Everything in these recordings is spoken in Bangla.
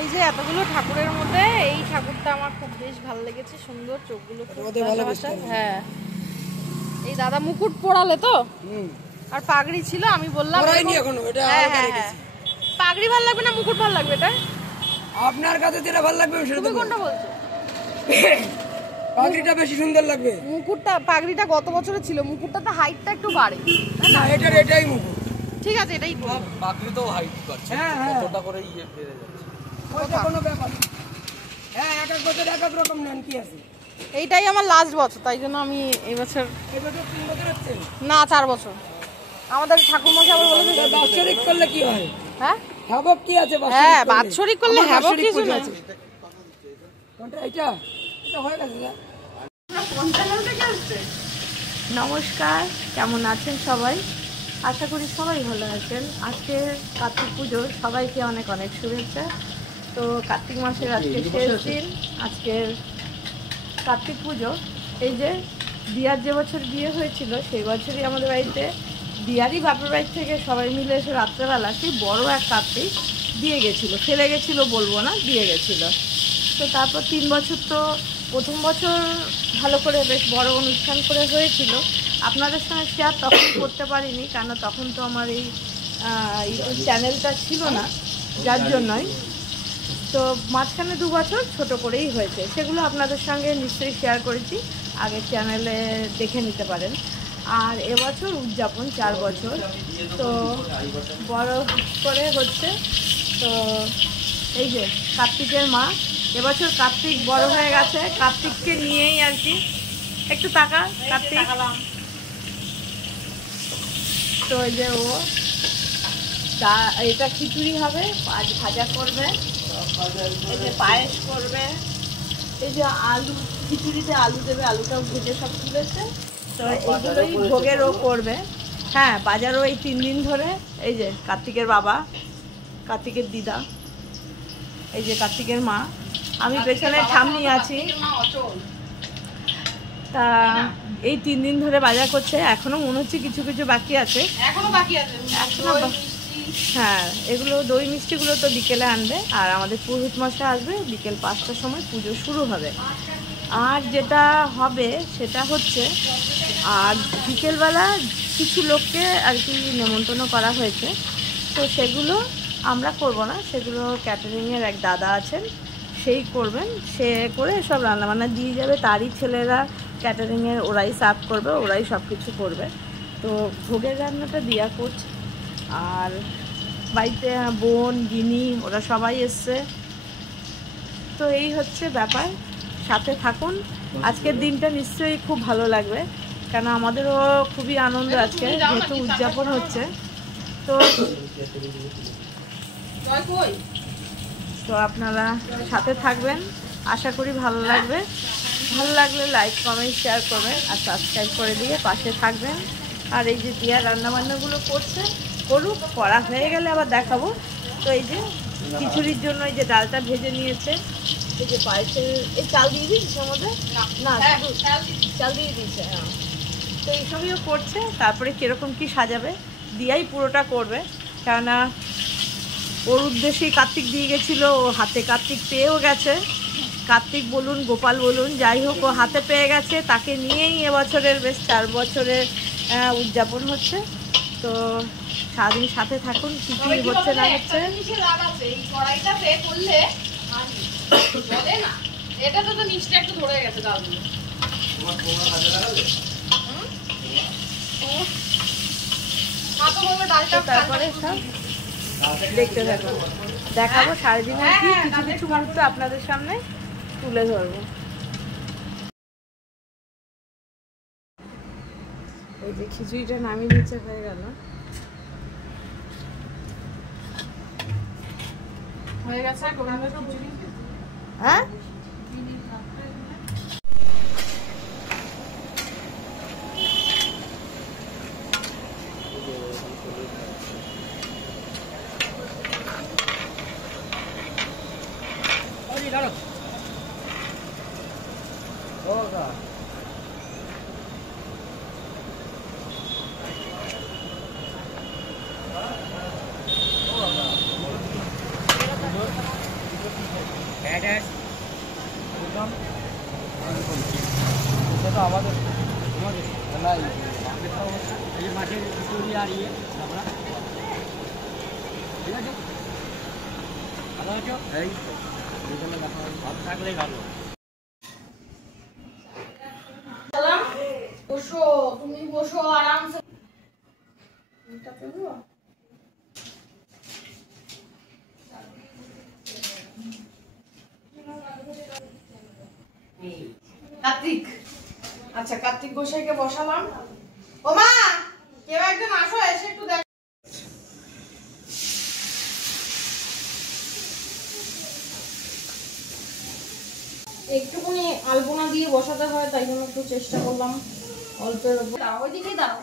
এই যে এতগুলো ঠাকুরের মধ্যে এই ঠাকুরটা আমার খুব বেশ ভালো লেগেছে, সুন্দর, চোখগুলো খুব ভালোবাসা। হ্যাঁ, এই দাদা মুকুট পরালে তো, আর পাগড়ি ছিল, আমি বললাম পাগড়ি ভালো লাগবে না মুকুট ভালো লাগবে? এটা আপনার কাছে যেটা ভালো লাগবে তুমি কোনটা বলছো? পাগড়িটা বেশি সুন্দর লাগবে। মুকুটটা, পাগড়িটা গত বছরে ছিল, মুকুটটাতে হাইটটা একটু বাড়ে না, এটাই মুকুট। ঠিক আছে, এটাই পাগড়ি তো হাইট বাড়ছে, কতটা করে ইয়ে বেড়ে যাচ্ছে, ওটা কোনো ব্যাপার না। হ্যাঁ, এক এক বছর এক এক রকম নেন, কি আছে। এইটাই আমার লাস্ট বছর, তাই জন্য আমি এই বছর 3 বছর হচ্ছে না 4 বছর। আমাদের ঠাকুর মশাই আবার বলেছে বাৎসরিক করলে কি হয়? হ্যাঁ, হ্যাবক কি আছে? হ্যাঁ, বাৎসরিক করলে হ্যাবক কিছু না। কোনটা? এটা হয়ে গেছে। নমস্কার, কেমন আছেন সবাই? আশা করি সবাই ভালো আছেন। আজকে কার্তিক পুজোর সবাইকে অনেক অনেক শুভেচ্ছা। তো কার্তিক মাসের আজকে শেষ দিন, আজকের কার্তিক পুজো। এই যে দিয়ার যে বছর বিয়ে হয়েছিল সেই বছরই আমাদের বাড়িতে দিয়ারই বাপের বাড়ি থেকে সবাই মিলে এসে রাত্রেবেলা সেই বড় এক কার্তিক দিয়ে গেছিলো, ফেলে গেছিলো বলবো না, দিয়ে গেছিলো। তো তারপর 3 বছর, তো প্রথম বছর ভালো করে বেশ বড় অনুষ্ঠান করে হয়েছিল। আপনাদের সঙ্গে শেয়ার তখন করতে পারিনি, কারণ তখন তো আমার এই ইউটিউব চ্যানেলটা ছিল না, যার জন্যই। তো মাঝখানে 2 বছর ছোট করেই হয়েছে, সেগুলো আপনাদের সঙ্গে নিশ্চয়ই শেয়ার করেছি, আগের চ্যানেলে দেখে নিতে পারেন। আর এবছর উদযাপন 4 বছর, তো বড় করে হচ্ছে। তো এই যে কার্তিকের মা, এবছর কার্তিক বড় হয়ে গেছে, কার্তিককে নিয়েই আর কি একটু টাকা কার্তিক। তো এই যে ও এটা খিচুড়ি হবে, ভাজা করবে, এই যে পায়েস করবে, এই যে আলু, খিচুড়িতে আলু দেবে, আলুটাও ভেজে সব তুলেছে। তো এইগুলোই ভোগেরও করবে। হ্যাঁ, বাজারও এই 3 দিন ধরে। এই যে কার্তিকের বাবা, কার্তিকের দিদা, এই যে কার্তিকের মা, আমি পেছনে ঠাম্মি আছি। তা এই 3 দিন ধরে বাজার করছে, এখনো মনে হচ্ছে কিছু কিছু বাকি আছে, এখনো। হ্যাঁ, এগুলো দই মিষ্টিগুলো তো বিকেলে আনবে, আর আমাদের পুরোহিত মশাই আসবে বিকেল 5টার সময়, পুজো শুরু হবে। আর যেটা হবে সেটা হচ্ছে, আর বিকেলবেলা কিছু লোককে আর কি নেমন্তন্ন করা হয়েছে, তো সেগুলো আমরা করব না, সেগুলো ক্যাটারিংয়ের এক দাদা আছেন, সেই করবেন। সে করে সব রান্নাবান্না দিয়ে যাবে, তারই ছেলেরা ক্যাটারিংয়ের, ওরাই সার্ভ করবে, ওরাই সব কিছু করবে। তো ভোগের রান্নাটা দিয়া করছে। আর বাড়িতে বোন, গিনি, ওরা সবাই এসছে। তো এই হচ্ছে ব্যাপার, সাথে থাকুন। আজকের দিনটা নিশ্চয়ই খুব ভালো লাগবে, কেন আমাদেরও খুবই আনন্দ আজকে, যেহেতু উদযাপন হচ্ছে। তো আপনারা সাথে থাকবেন, আশা করি ভালো লাগবে। ভালো লাগলে লাইক, কমেন্ট, শেয়ার করবেন, আর সাবস্ক্রাইব করে দিয়ে পাশে থাকবেন। আর এই যে দিয়া রান্নাবান্নাগুলো করছে, করুক, করা হয়ে গেলে আবার দেখাবো। তো এই যে খিচুড়ির জন্য এই যে ডালটা ভেজে নিয়েছে, এই যে পায়েসের এই চাল দিয়ে দিয়েছে আমাদের, না চাল দিয়ে দিয়েছে। হ্যাঁ, তো এইসবইও করছে। তারপরে কীরকম কি সাজাবে, দিয়াই পুরোটা করবে, কেননা ওর উদ্দেশ্যেই কার্তিক দিয়ে গেছিলো, ও হাতে কার্তিক পেয়েও গেছে। কার্তিক বলুন, গোপাল বলুন, যাই হোক, ও হাতে পেয়ে গেছে, তাকে নিয়েই এবছরের বেশ 4 বছরের উদযাপন হচ্ছে। তো সারাদিন সাথে থাকুন, কি কি হচ্ছে না হচ্ছে। তারপরে সব দেখতে থাকুন, দেখাবো সারাদিনের কি কিছু কিছু মুহূর্ত আপনাদের সামনে তুলে ধরবো। এই যে খিচুড়িটা নামিয়ে নিচে হয়ে গেল, হয়ে গেছে। হ্যাঁ, মাছের চুরি আর ইয়ে আমরা ঠিক আছে ভালো আছো এই দুজনে দেখা ভালো থাকলেই ভালো সালাম বসো তুমি বসো আরামসে এটা পেলো কার্তিক আচ্ছা কার্তিক গোসাইকে বসালাম ও মা কেউ একজন আসো এসে একটু দেখ একটুখানি আলপনা দিয়ে বসাতে হয় তাই জন্য একটু চেষ্টা করলাম অল্পের উপর দাও ওইদিকে দাও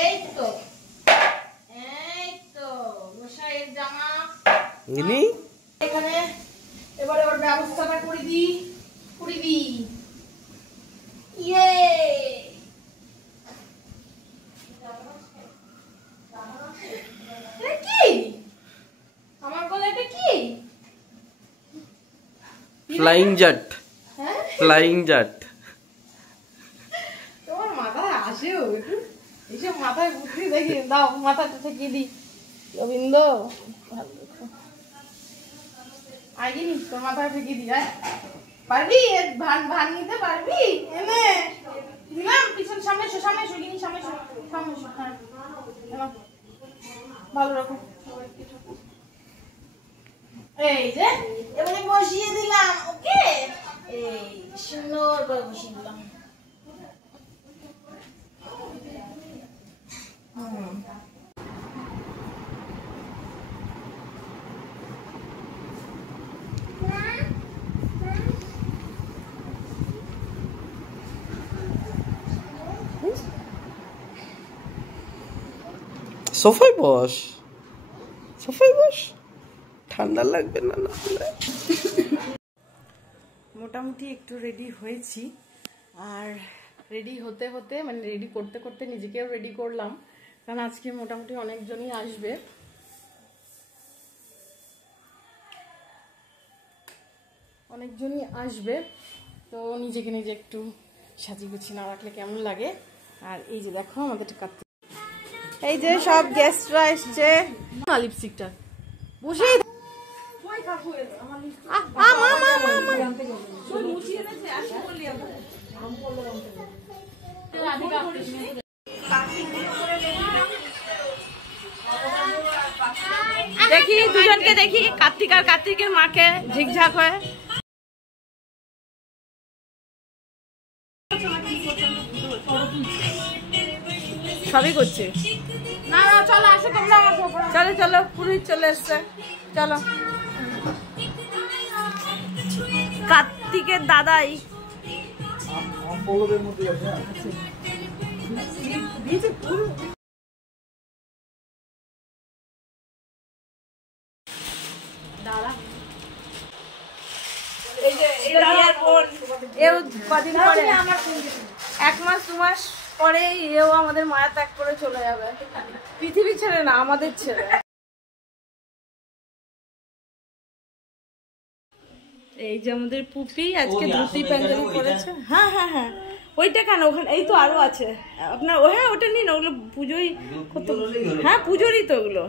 এই তো গোসাইয়ের জামা এখানে এবার ব্যবস্থাটা করে দি ইয়ে কি আমার বলে এটা কি ফ্লাইং জাট ফ্লাইং জাট তোমার মাথায় আসেও একটু এইসব মাথায় বুদ্ধি দেখি দাও মাথাটা থেকে দি গোবিন্দ আগিনি তোর মাথায় থেকে দি পারবি ভান নিতে পারবি এনে দিলাম পিছন সামনে এসো গিনি সামনে এসো হ্যাঁ ভালো রাখো এই যে এবারে বসিয়ে দিলাম ওকে এই সুন্দর করে বসিয়ে দিলাম সোফায় বস ঠান্ডা লাগবে না মোটামুটি একটু রেডি হয়েছি আর রেডি হতে হতে মানে রেডি করতে করতে নিজেকেও রেডি করলাম কারণ আজকে মোটামুটি অনেকজনই আসবে তো নিজেকে নিজে একটু সাজিয়ে না রাখলে কেমন লাগে আর এই যে দেখো আমাদের কাটতে এই যে সব গেস্টরা এসছে লিপস্টিকটা বসেই দেখি দুজনকে দেখি কার্তিক আর কার্তিকের মাকে ঝিকঝাক হয়ে সবই করছে না চলো আসো তোমরা চলো পুরোহিত চলে এসছে চলো কার্তিকের দাদাই দাদা এও কদিন পরে 1 মাস 2 মাস পরে এও আমাদের মায়া ত্যাগ করে চলে যাবে পৃথিবী ছেড়ে না আমাদের ছেড়ে এই যে আমাদের পুপি আজকে ধুতি পাঞ্জাবি পরেছে হ্যাঁ ওইটা কেন ওখানে এই তো আরো আছে আপনার ওটা নিন ওগুলো পুজোই করতে হ্যাঁ পুজোরই তো ওগুলো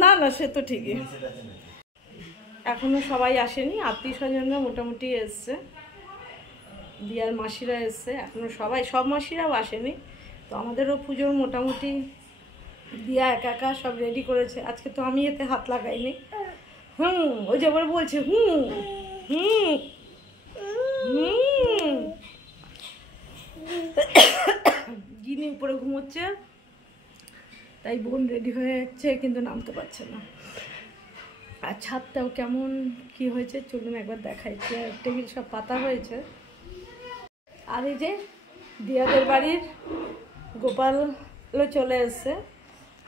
না সে তো ঠিকই এখনো সবাই আসেনি আত্মীয় স্বজনরা মোটামুটি এসছে দিয়ার মাসিরা এসছে এখনো সব মাসিরাও আসেনি তো আমাদেরও পুজোর মোটামুটি দিয়া একা সব রেডি করেছে আজকে তো আমি এতে হাত লাগাইনি ওই যে বলে বলছে গিনি উপরে ঘুমোচ্ছে তাই বোন রেডি হয়ে যাচ্ছে কিন্তু নামতে পারছে না আর ছাদটাও কেমন কি হয়েছে চলুন একবার দেখাই চেয়ার টেবিল সব পাতা হয়েছে আর এই যে দিয়াদের বাড়ির গোপালও চলে এসছে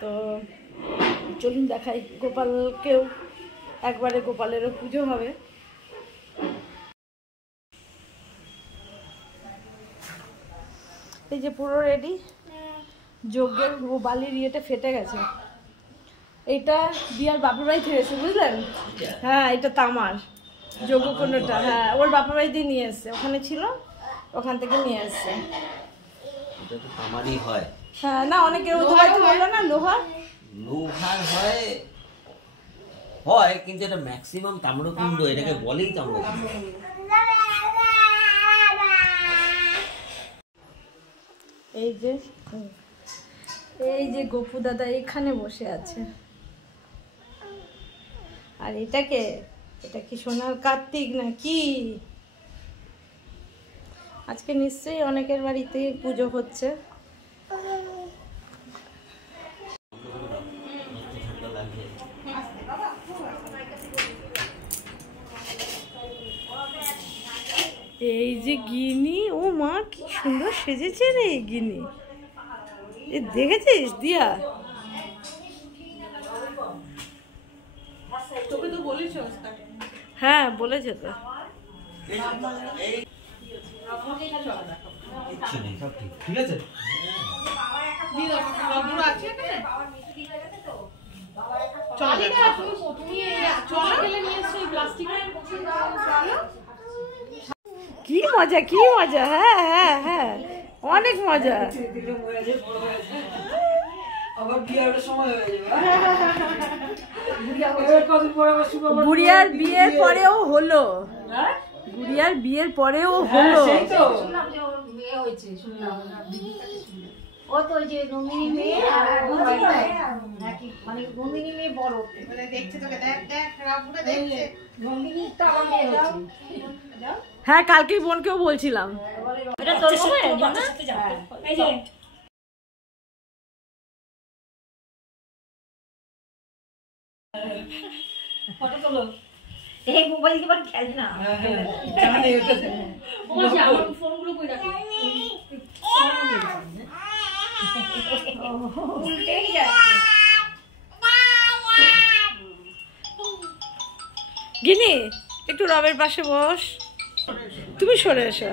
তো চলুন দেখাই গোপালকেও একবারে গোপালেরও পুজো হবে এই যে পুরো রেডি যজ্ঞের বালির ইয়েটা ফেটে গেছে এইটা দিয়ার বাপের বাড়ি ফিরেছে বুঝলেন হ্যাঁ এটা তামার যজ্ঞকুণ্ডটা হ্যাঁ ওর বাপের বাড়ি দিয়ে নিয়ে এসছে ওখানে ছিল ওখান থেকে নিয়ে আসছে। এটা তো তামারই হয়। হ্যাঁ না, অনেকে উদুবাইতে বললো না লোহার হয় হয়, কিন্তু এটা ম্যাক্সিমাম তাম্রকুণ্ড, এটাকে বলেই তাম্রকুণ্ড। এই যে গপু দাদা এখানে বসে আছে। আর এটা কি সোনার কার্তিক নাকি? আজকে নিশ্চয়ই অনেকের বাড়িতে পুজো হচ্ছে। এই যে গিনি, ও মা কি সুন্দর সেজেছে রে এই গিনি। এ দেখেছিস দিয়া? তোকে তো বলেছ। হ্যাঁ বলেছে তো। ঠিক আছে। কি মজা, কি মজা। হ্যাঁ হ্যাঁ হ্যাঁ, অনেক মজা। গুড়িয়ার বিয়ের পরেও হলো, গুড়িয়ার বিয়ের পরেও হলো। ও তো ওই যে নন্দিনী মেয়ে আর মানে নন্দিনী মেয়ে বড় মানে দেখছে তোকে, দেখ দেখ রাবুটা দেখছে, নন্দিনী তো আমার মেয়ে হচ্ছে। হ্যাঁ কালকেই বোনকেও বলছিলাম। এটা তোর হবে না? এই যে ফটো তোলো। এই মোবাইল দিয়ে বাড়ি খেলে না, জানে এটা ও যে আমার ফোনগুলো কই রাখে উল্টেই যাচ্ছে। গিনি একটু রবের পাশে বস, তুমি সরে এসো।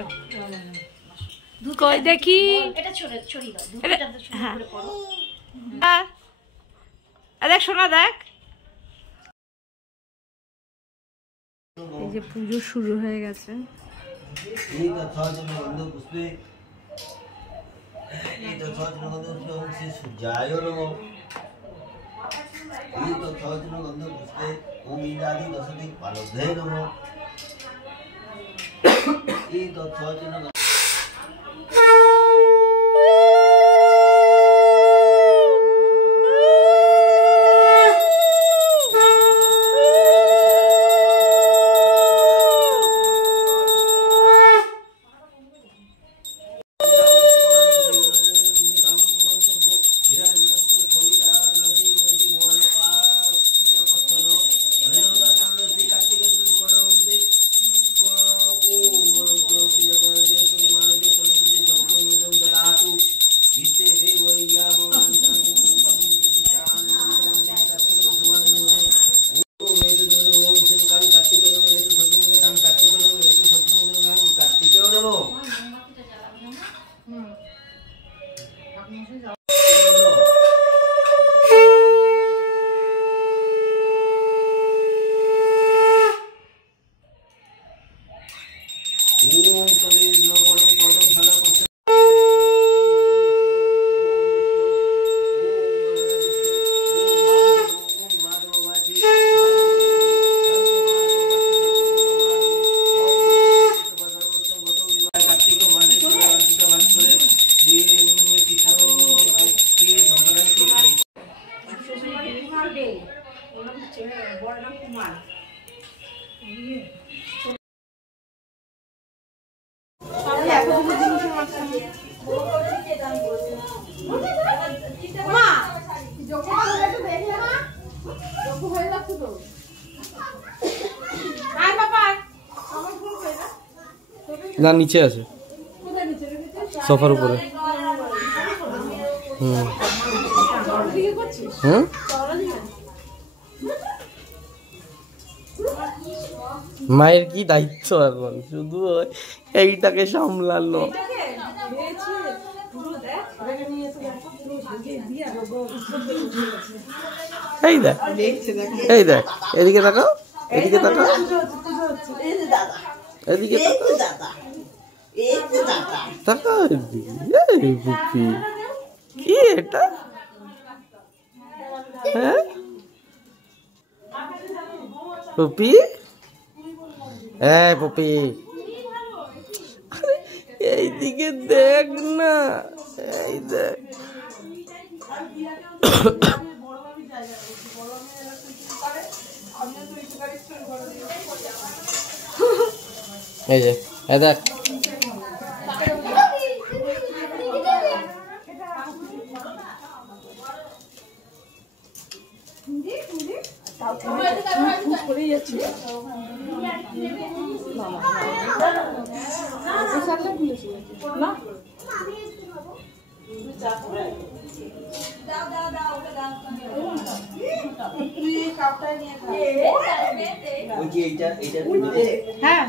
কই দেখি এটা ছড়িয়ে দাও, এটা- দুধটা সুন্দর হ্যাঁ। করে করো। দেখ শোনা, দেখ এই যে পুজো শুরু হয়ে গেছে। এই তো ছজন গন্ধ পুষ্পে, এই তো ছজন গন্ধ পুষ্পে ওম শ্রী সূর্যায় নমঃ। এই তো ছজন গন্ধ পুষ্পে ওম ইন্দ্রাদি দশদিক পালভ্যে নমঃ। এই তো ছজন না নিচে আছে, সোফার উপরে। হুম হুম মায়ের কি দায়িত্ব এখন, শুধু এইটাকে সামলানো। এই দেখ, এই দেখ, এদিকে তাকাও, এদিকে তাকাও, এদিকে তাকাও। তাকাও এই পুপি কি এটা হ্যাঁ পুপি এই পুপি এইদিকে দেখ না এই দেখ এই যে এই দেখ হ্যাঁ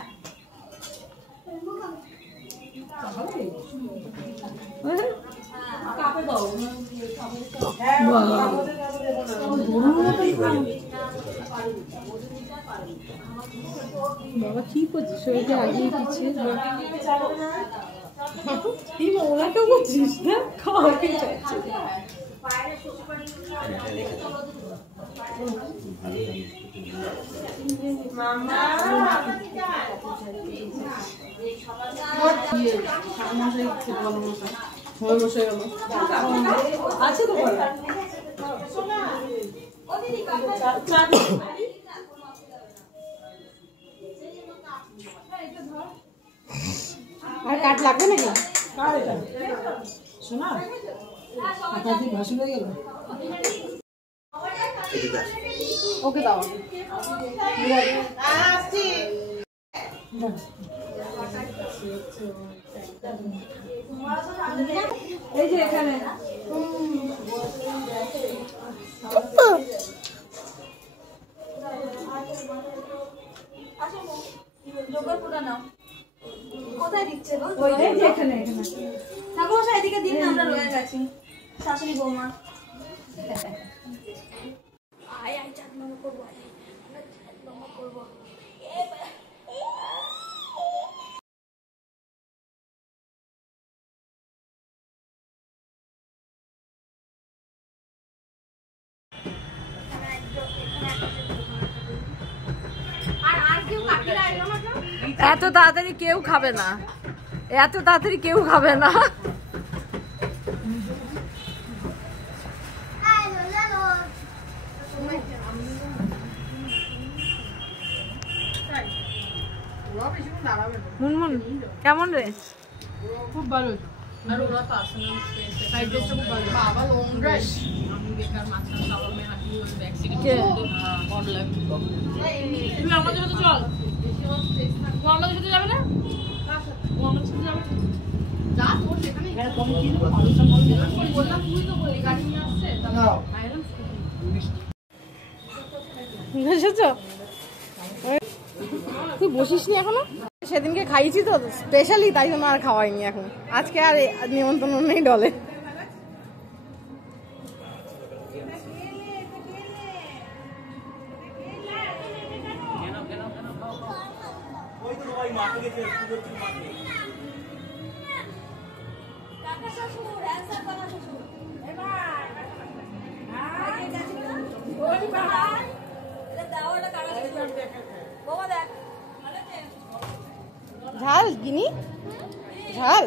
বাবা কি করছিস ওইটা আগিয়ে পিছিয়ে তুই ওনাকে বলছিস না খাওয়াকে চাইছিস আছে তো আর কাট লাগবে নাকি শোনা ভাসুন হয়ে গেল ওকে দাও এই যে এখানে কোথায় দিচ্ছে গো? ওই যে এখানে এখানে ঠাকুর মশাই এদিকে দিন না, আমরা রয়ে গেছি শাশুড়ি বৌমা। আয় আয় চাঁদ মামা করবো, আয় আয়, আমরা চাঁদ মামা করবো। এত তাড়াতাড়ি কেউ খাবে না, এত তাড়াতাড়ি কেউ খাবে না। মুনমুন কেমন রে? খুব ভালো। আর ওরা পার্সোনাল স্পেস সাইড ড্রেসটা খুব ভালো। বাবা লং ড্রেস আমি বেকার মাছটা সাবান মে হাঁটি ওই ব্যাক সিটে বড় লাগে। তুমি আমাদের সাথে চল। ও আমাদের সাথে যাবে না? ও আমাদের সাথে যাবে। যা তোর সেখানে কম কি বললাম, তুই তো বলি গাড়ি নিয়ে আসছে। না আইরন বুঝেছো? তুই বসিস নি এখনো? সেদিনকে খাইছি তো স্পেশালি, তাই জন্য আর খাওয়াইনি এখন। আজকে আর নিমন্ত্রণ নেই ডলে। কাকা শ্বশুর, হ্যান্ডসাম কাকা শ্বশুর। ঝাল গিনি ঝাল